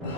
What's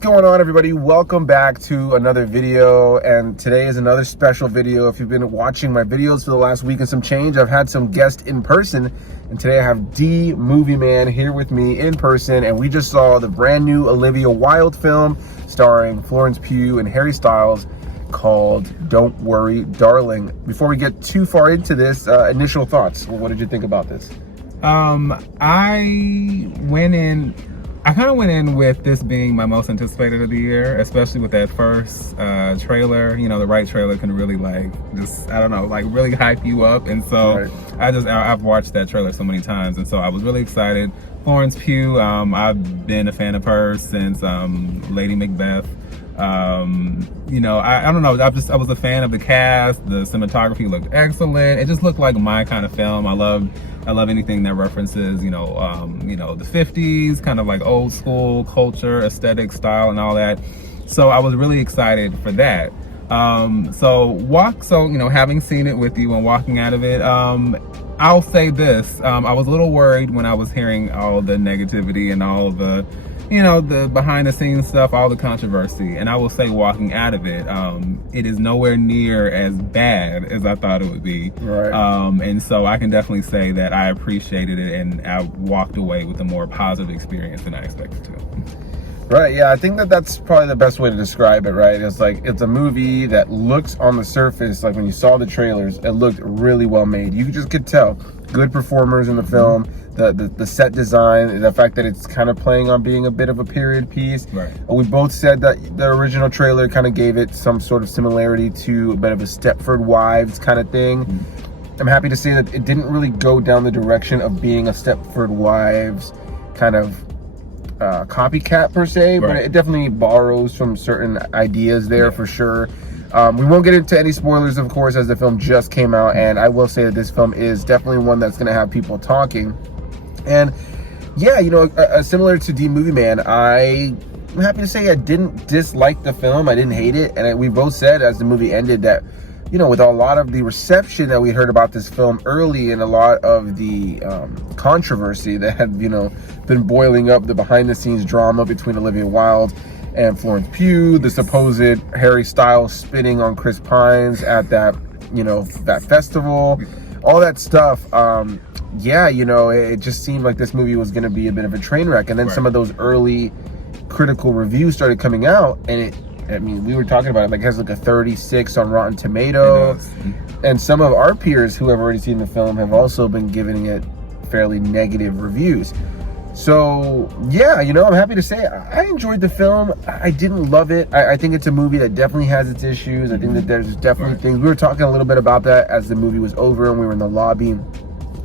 going on, everybody? Welcome back to another video, and today is another special video. If you've been watching my videos for the last week and some change, I've had some guests in person, and today I have D Movieman here with me in person, and we just saw the brand new Olivia Wilde film starring Florence, Pugh, and Harry Styles called Don't Worry, Darling. Before we get too far into this, initial thoughts. What did you think about this? I kind of went in with this being my most anticipated of the year, especially with that first trailer. You know, the right trailer can really really hype you up. And so right. I've watched that trailer so many times, and so I was really excited. Florence Pugh, I've been a fan of her since Lady Macbeth. You know, I don't know, I was a fan of the cast. The cinematography looked excellent. It just looked like my kind of film. I love anything that references, you know, the 50s, kind of like old school culture, aesthetic, style, and all that. So I was really excited for that. Having seen it with you and walking out of it, I'll say this. I was a little worried when I was hearing all the negativity and all the, you know, the behind the scenes stuff, all the controversy. And I will say, walking out of it, it is nowhere near as bad as I thought it would be. Right. And so I can definitely say that I appreciated it, and I walked away with a more positive experience than I expected to. Right, yeah, I think that's probably the best way to describe it, right? It's like, it's a movie that looks on the surface, like when you saw the trailers, it looked really well made. You just could tell. Good performers in the film, the set design, the fact that it's kind of playing on being a bit of a period piece. Right. We both said that the original trailer kind of gave it some sort of similarity to a bit of a Stepford Wives kind of thing. I'm happy to say that it didn't really go down the direction of being a Stepford Wives kind of copycat per se, but it definitely borrows from certain ideas there for sure. We won't get into any spoilers, of course, as the film just came out, and I will say that this film is definitely one that's going to have people talking. And yeah, you know, similar to D Movieman, I'm happy to say I didn't dislike the film. I didn't hate it, and we both said as the movie ended that, you know, with a lot of the reception that we heard about this film early and a lot of the controversy that had, you know, been boiling up, the behind the scenes drama between Olivia Wilde and Florence Pugh, the supposed Harry Styles spitting on Chris Pines at that, you know, that festival, all that stuff. Yeah, you know, it just seemed like this movie was going to be a bit of a train wreck. And then some of those early critical reviews started coming out, and I mean, we were talking about it, like it has like a 36 on Rotten Tomatoes. And some of our peers who have already seen the film have also been giving it fairly negative reviews. So yeah, you know, I'm happy to say I enjoyed the film. I didn't love it. I think it's a movie that definitely has its issues. I think that there's definitely things. We were talking a little bit about that as the movie was over and we were in the lobby.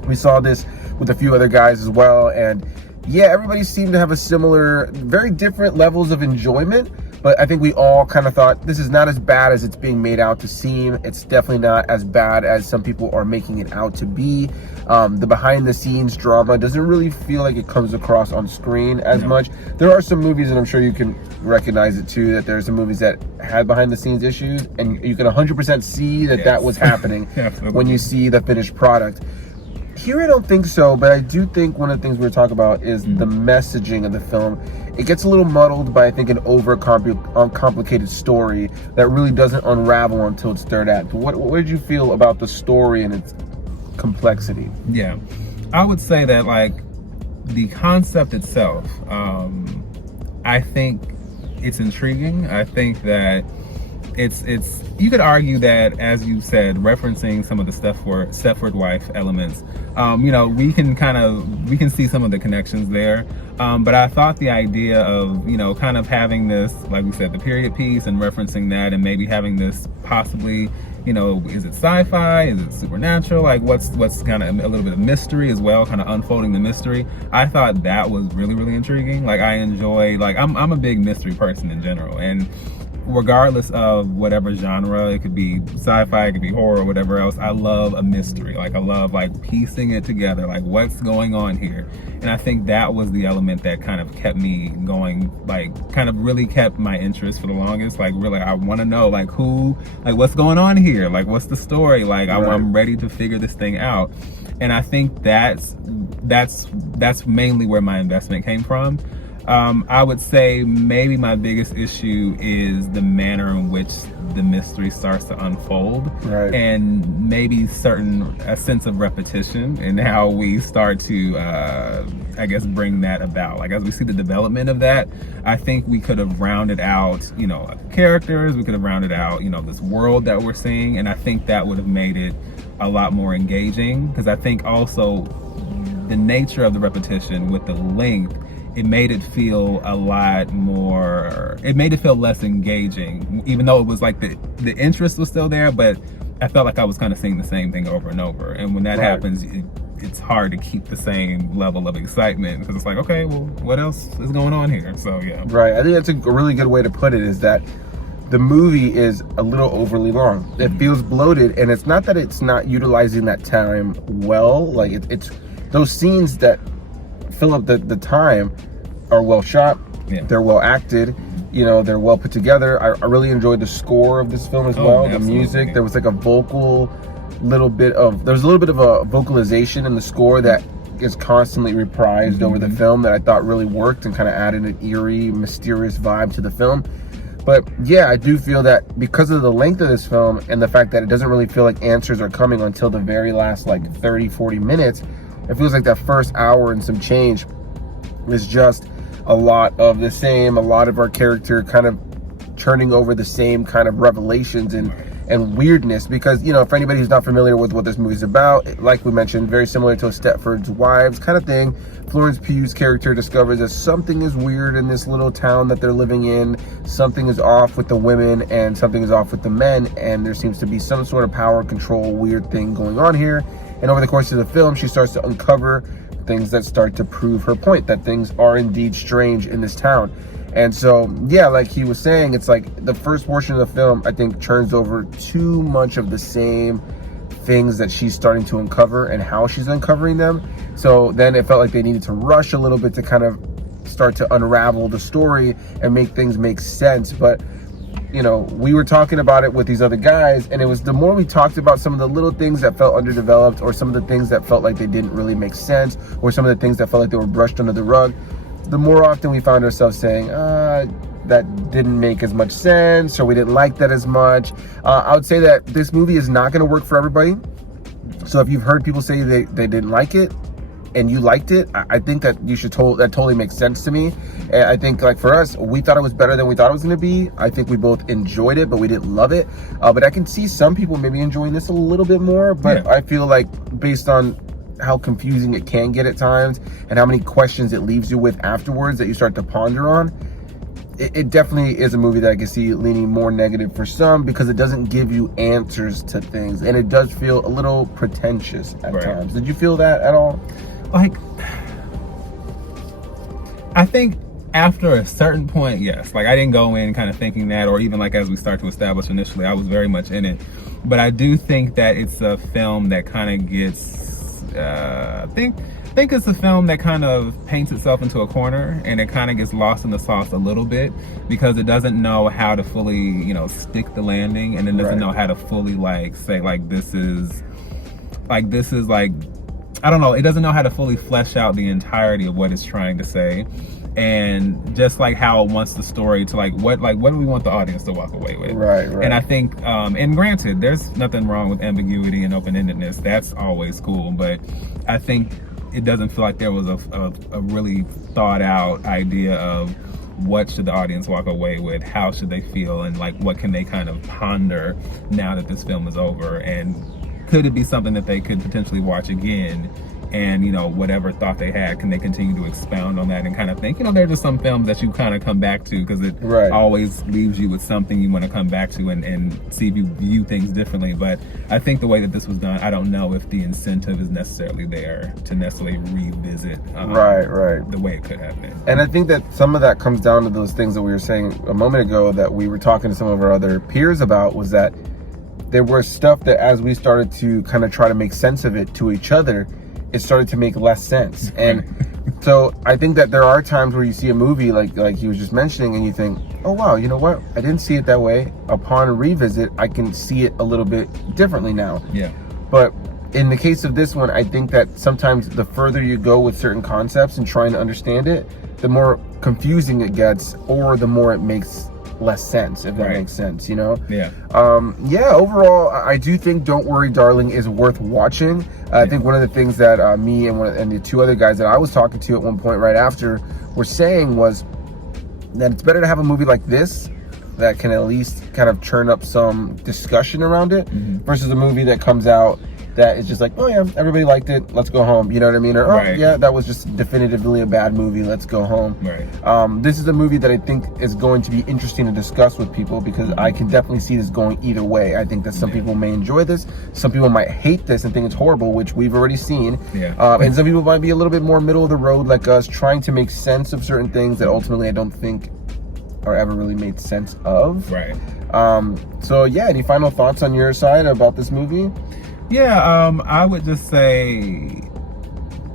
We saw this with a few other guys as well. And yeah, everybody seemed to have a similar, very different levels of enjoyment. But I think we all kind of thought this is not as bad as it's being made out to seem. It's definitely not as bad as some people are making it out to be. The behind the scenes drama doesn't really feel like it comes across on screen as much. There are some movies, and I'm sure you can recognize it too, that there's some movies that had behind the scenes issues, and you can 100% see that that was happening when you see the finished product. Here I don't think so, but I do think one of the things we're talking about is the messaging of the film. It gets a little muddled by, I think, an complicated story that really doesn't unravel until its third act. What did you feel about the story and its complexity? Yeah, I would say that, like, the concept itself, I think it's intriguing. I think that it's you could argue that, as you said, referencing some of the Stepford Wife elements, you know, we can see some of the connections there. But I thought the idea of, you know, kind of having this, like we said, the period piece and referencing that, and maybe having this possibly, you know, is it sci-fi? Is it supernatural? Like, what's kind of a little bit of mystery as well, kind of unfolding the mystery. I thought that was really, really intriguing. Like, I enjoy, like, I'm a big mystery person in general, and regardless of whatever genre, it could be sci-fi, it could be horror, whatever else, I love a mystery. Like I love like piecing it together, like what's going on here. And I think that was the element that kind of kept me going, like kind of really kept my interest for the longest. Like really, I want to know like who, like what's going on here, like what's the story, like I'm ready to figure this thing out. And I think that's mainly where my investment came from. I would say maybe my biggest issue is the manner in which the mystery starts to unfold, and maybe a sense of repetition and how we start to, I guess, bring that about. Like as we see the development of that, I think we could have rounded out, you know, characters, we could have rounded out, you know, this world that we're seeing, and I think that would have made it a lot more engaging, because I think also the nature of the repetition with the length, it made it feel a lot more, it made it feel less engaging, even though it was like the interest was still there, but I felt like I was kind of seeing the same thing over and over. And when that happens, it's hard to keep the same level of excitement, because it's like, okay, well, what else is going on here? So yeah. Right, I think that's a really good way to put it, is that the movie is a little overly long. It feels bloated, and it's not that it's not utilizing that time well. Like it's those scenes that fill up the time are well shot, they're well acted, you know, they're well put together. I really enjoyed the score of this film as well. The music, there was like a little bit of a vocalization in the score that is constantly reprised over the film that I thought really worked and kind of added an eerie, mysterious vibe to the film. But yeah, I do feel that because of the length of this film and the fact that it doesn't really feel like answers are coming until the very last like 30-40 minutes, it feels like that first hour and some change is just a lot of the same, a lot of our character kind of turning over the same kind of revelations and weirdness. Because, you know, for anybody who's not familiar with what this movie's about, like we mentioned, very similar to a Stepford's Wives kind of thing. Florence Pugh's character discovers that something is weird in this little town that they're living in. Something is off with the women and something is off with the men, and there seems to be some sort of power control weird thing going on here. And over the course of the film, she starts to uncover things that start to prove her point, that things are indeed strange in this town. And so, yeah, like he was saying, it's like the first portion of the film, I think, turns over too much of the same things that she's starting to uncover and how she's uncovering them. So then it felt like they needed to rush a little bit to kind of start to unravel the story and make things make sense. But you know, we were talking about it with these other guys, and it was the more we talked about some of the little things that felt underdeveloped, or some of the things that felt like they didn't really make sense, or some of the things that felt like they were brushed under the rug, the more often we found ourselves saying, that didn't make as much sense, or we didn't like that as much. I would say that this movie is not going to work for everybody. So if you've heard people say they didn't like it, and you liked it, I think that you should that totally makes sense to me. And I think, like, for us, we thought it was better than we thought it was going to be. I think we both enjoyed it, but we didn't love it. But I can see some people maybe enjoying this a little bit more. But I feel like, based on how confusing it can get at times and how many questions it leaves you with afterwards that you start to ponder on, it definitely is a movie that I can see leaning more negative for some, because it doesn't give you answers to things, and it does feel a little pretentious at times. Did you feel that at all? Like, I think after a certain point, yes. Like, I didn't go in kind of thinking that, or even like as we start to establish initially, I was very much in it. But I do think that it's a film that kind of gets, I think it's a film that kind of paints itself into a corner, and it kind of gets lost in the sauce a little bit, because it doesn't know how to fully, you know, stick the landing, and it doesn't know how to fully, like, say, like, this is like, I don't know, it doesn't know how to fully flesh out the entirety of what it's trying to say. And just like how it wants the story to, like, what do we want the audience to walk away with? Right. And I think, and granted, there's nothing wrong with ambiguity and open-endedness. That's always cool. But I think it doesn't feel like there was a really thought out idea of what should the audience walk away with, how should they feel, and like what can they kind of ponder now that this film is over, and could it be something that they could potentially watch again and whatever thought they had, can they continue to expound on that and kind of think, there are just some films that you kind of come back to because it always leaves you with something you want to come back to and see if you view things differently. But I think the way that this was done, I don't know if the incentive is necessarily there to necessarily revisit the way it could have been. And I think that some of that comes down to those things that we were saying a moment ago that we were talking to some of our other peers about, was that there was stuff that as we started to kind of try to make sense of it to each other, it started to make less sense. And so I think that there are times where you see a movie like he was just mentioning and you think, oh wow, you know what? I didn't see it that way. Upon a revisit, I can see it a little bit differently now. Yeah. But in the case of this one, I think that sometimes the further you go with certain concepts and trying to understand it, the more confusing it gets, or the more it makes less sense, if that makes sense, Yeah. Overall, I do think Don't Worry Darling is worth watching. I think one of the things that me and the two other guys that I was talking to at one point right after were saying was that it's better to have a movie like this that can at least kind of churn up some discussion around it versus a movie that comes out that is just like, oh yeah, everybody liked it, let's go home, you know what I mean? Or, oh yeah, that was just definitively a bad movie, let's go home. This is a movie that I think is going to be interesting to discuss with people, because I can definitely see this going either way. I think that some people may enjoy this, some people might hate this and think it's horrible, which we've already seen. And some people might be a little bit more middle of the road like us, trying to make sense of certain things that ultimately I don't think are ever really made sense of. So yeah, any final thoughts on your side about this movie? I would just say,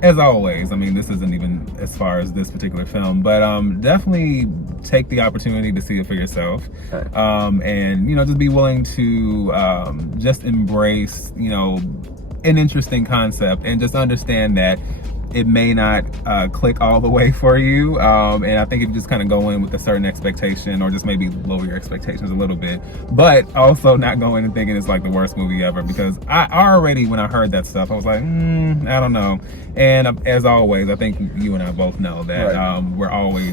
as always, I mean, this isn't even as far as this particular film, but definitely take the opportunity to see it for yourself. And, just be willing to just embrace, an interesting concept, and just understand that it may not click all the way for you. And I think if you just kind of go in with a certain expectation, or just maybe lower your expectations a little bit, but also not go in and thinking it's like the worst movie ever, because I already, when I heard that stuff, I was like, I don't know. And as always, I think you and I both know that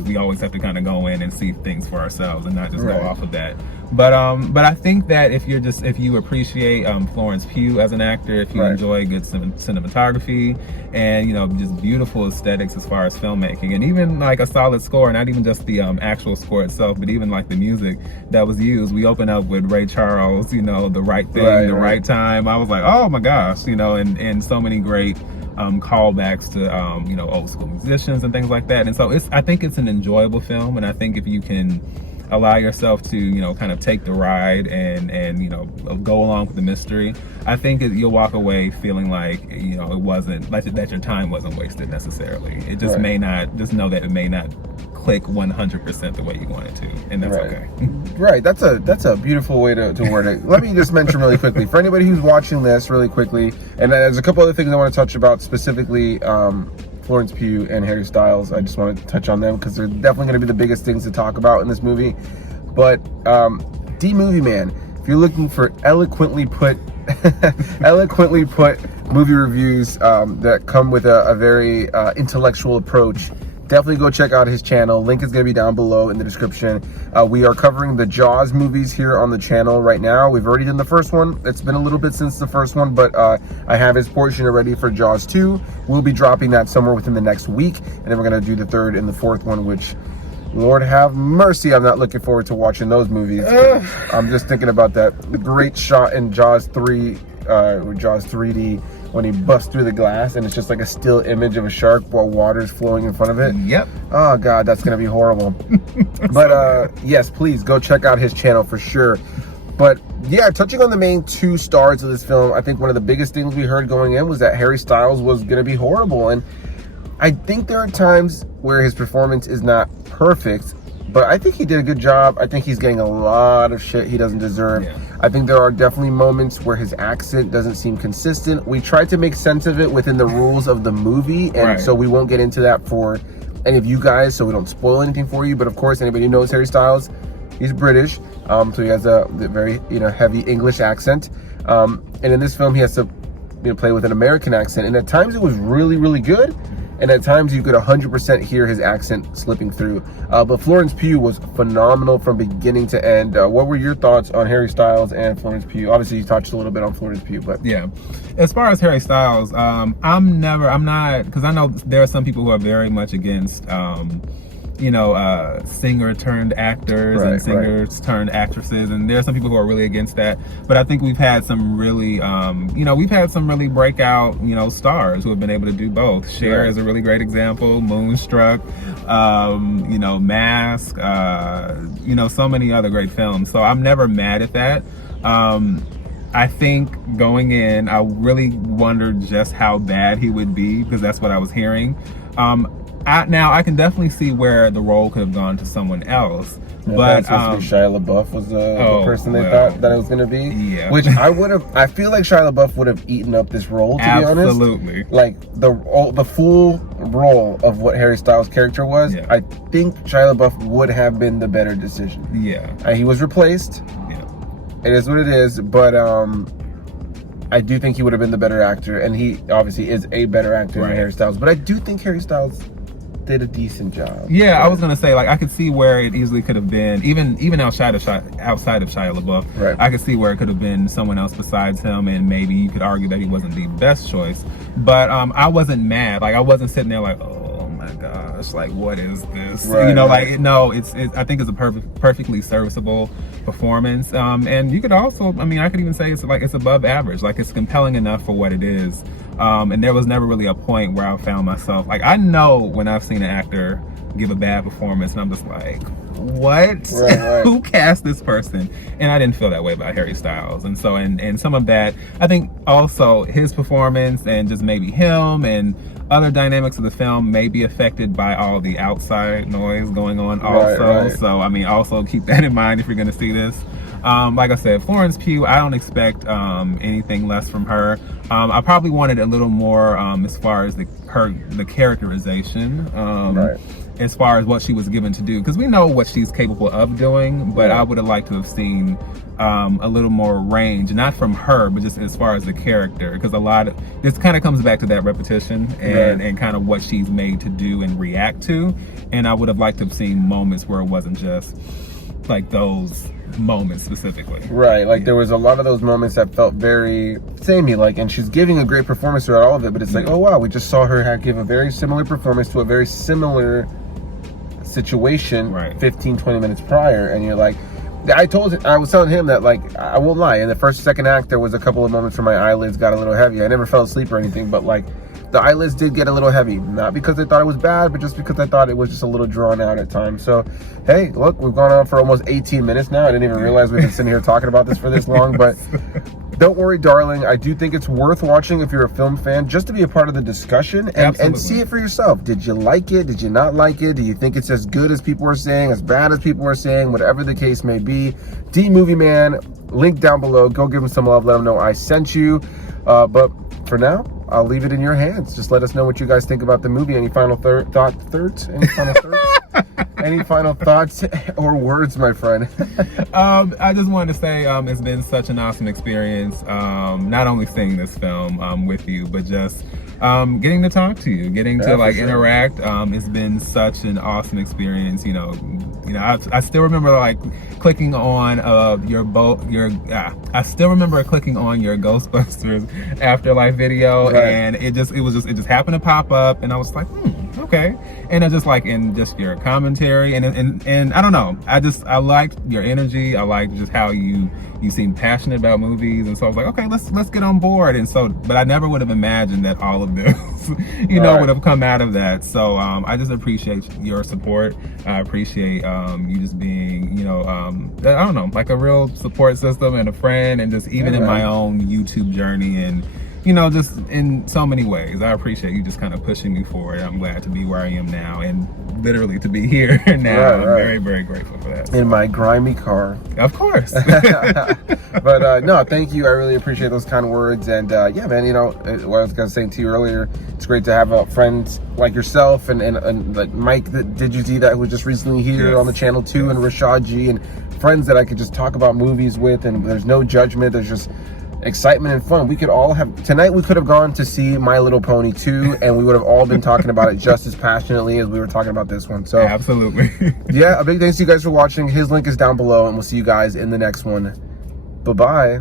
we always have to kind of go in and see things for ourselves and not just go off of that. But I think that if you appreciate Florence Pugh as an actor, if you enjoy good cinematography and just beautiful aesthetics as far as filmmaking, and even like a solid score, not even just the actual score itself, but even like the music that was used. We open up with Ray Charles, The Right Thing, the right time. I was like, oh my gosh, and so many great callbacks to old school musicians and things like that. And so I think it's an enjoyable film, and I think if you can allow yourself to kind of take the ride and go along with the mystery, I think you'll walk away feeling like it wasn't like that your time wasn't wasted necessarily. It just may not, just know that it may not click 100% the way you want it to, and that's okay. That's a beautiful way to word it. Let me just mention really quickly for anybody who's watching this really quickly, and there's a couple other things I want to touch about, specifically Florence Pugh and Harry Styles. I just want to touch on them because they're definitely going to be the biggest things to talk about in this movie. But Movieman, if you're looking for eloquently put movie reviews that come with a very intellectual approach, definitely go check out his channel. Link is going to be down below in the description. We are covering the Jaws movies here on the channel right now. We've already done the first one. It's been a little bit since the first one, but I have his portion already for Jaws 2. We'll be dropping that somewhere within the next week, and then we're going to do the third and the fourth one, which, Lord have mercy, I'm not looking forward to watching those movies. I'm just thinking about that great shot in Jaws 3, Jaws 3D, when he busts through the glass and it's just like a still image of a shark while water's flowing in front of it. Oh God, that's gonna be horrible. But yes, please go check out his channel for sure. But yeah, touching on the main two stars of this film, I think one of the biggest things we heard going in was that Harry Styles was gonna be horrible, and I think there are times where his performance is not perfect, but I think he did a good job. I think he's getting a lot of shit he doesn't deserve. I think there are definitely moments where his accent doesn't seem consistent. We tried to make sense of it within the rules of the movie, and so we won't get into that for any of you guys, so we don't spoil anything for you. But of course, anybody who knows Harry Styles, he's British, so he has a very heavy English accent, and in this film he has to play with an American accent, and at times it was really, really good. and at times you could 100% hear his accent slipping through. But Florence Pugh was phenomenal from beginning to end. What were your thoughts on Harry Styles and Florence Pugh? Obviously, you touched a little bit on Florence Pugh, but yeah, as far as Harry Styles, I'm not, because I know there are some people who are very much against singer turned actors and singers turned actresses, and there are some people who are really against that. But I think we've had some really breakout stars who have been able to do both. Cher is a really great example. Moonstruck, Mask, so many other great films. So I'm never mad at that. I think going in, I really wondered just how bad he would be, because that's what I was hearing. Now I can definitely see where the role could have gone to someone else, but Shia LaBeouf was the person they thought that it was going to be. Yeah, which I feel like Shia LaBeouf would have eaten up this role. To be honest, absolutely. Like the full role of what Harry Styles' character was, I think Shia LaBeouf would have been the better decision. Yeah, he was replaced. Yeah, it is what it is, but I do think he would have been the better actor, and he obviously is a better actor than Harry Styles. But I do think Harry Styles did a decent job. Yeah, I was gonna say, like, I could see where it easily could have been, even outside of Shia LaBeouf. Right. I could see where it could have been someone else besides him, and maybe you could argue that he wasn't the best choice. But I wasn't mad. Like, I wasn't sitting there like, oh my gosh, like, what is this? I think it's a perfectly serviceable performance. And you could also, I could even say it's above average. Like, it's compelling enough for what it is. And there was never really a point where I found myself, like, I know when I've seen an actor give a bad performance and I'm just like, what? Who cast this person? And I didn't feel that way about Harry Styles. And so, and some of that, I think also his performance and just maybe him and other dynamics of the film may be affected by all the outside noise going on also. So, also keep that in mind if you're going to see this. Like I said, Florence Pugh, I don't expect anything less from her. I probably wanted a little more as far as the characterization, as far as what she was given to do, because we know what she's capable of doing, but I would have liked to have seen a little more range, not from her, but just as far as the character, because a lot of this kind of comes back to that repetition and kind of what she's made to do and react to. And I would have liked to have seen moments where it wasn't just like those moments specifically. There was a lot of those moments that felt very samey, like, and she's giving a great performance throughout all of it, but it's like, oh wow, we just saw her give a very similar performance to a very similar situation 15-20 minutes prior, and you're like, I was telling him that, like, I won't lie, in the second act there was a couple of moments where my eyelids got a little heavy. I never fell asleep or anything, but like the eyelids did get a little heavy, not because I thought it was bad, but just because I thought it was just a little drawn out at times. So hey, look, we've gone on for almost 18 minutes now. I didn't even realize we've been sitting here talking about this for this long, but don't worry, darling, I do think it's worth watching if you're a film fan, just to be a part of the discussion and see it for yourself. Did you like it? Did you not like it? Do you think it's as good as people are saying, as bad as people are saying? Whatever the case may be, Movieman, link down below. Go give him some love, let him know I sent you. But for now, I'll leave it in your hands. Just let us know what you guys think about the movie. Any final thoughts? Any final thoughts? Any final thoughts or words, my friend? I just wanted to say it's been such an awesome experience, not only seeing this film with you, but just getting to talk to you, getting to interact. It's been such an awesome experience. I still remember like clicking on I still remember clicking on your Ghostbusters Afterlife video, and it just happened to pop up, and I was like, okay. And it's just like, in just your commentary and I don't know, I liked your energy. I liked just how you seem passionate about movies, and so I was like, okay, let's get on board. And so, but I never would have imagined that all of this would have come out of that. So I just appreciate your support. I appreciate you just being I don't know, like a real support system and a friend, and just even in my own YouTube journey, and just in so many ways. I appreciate you just kind of pushing me forward. I'm glad to be where I am now, and literally to be here now. I'm very, very grateful for that. In my grimy car. Of course. But no, thank you. I really appreciate those kind words. And yeah, man, what I was going to say to you earlier, it's great to have friends like yourself and like Mike, Did You See That, who was just recently here on the channel too, and Rashad G, and friends that I could just talk about movies with, and there's no judgment. There's just, excitement and fun. We could all have, tonight we could have gone to see My Little Pony 2, and we would have all been talking about it just as passionately as we were talking about this one. So absolutely. Yeah, a big thanks to you guys for watching. His link is down below, and we'll see you guys in the next one. Bye-bye.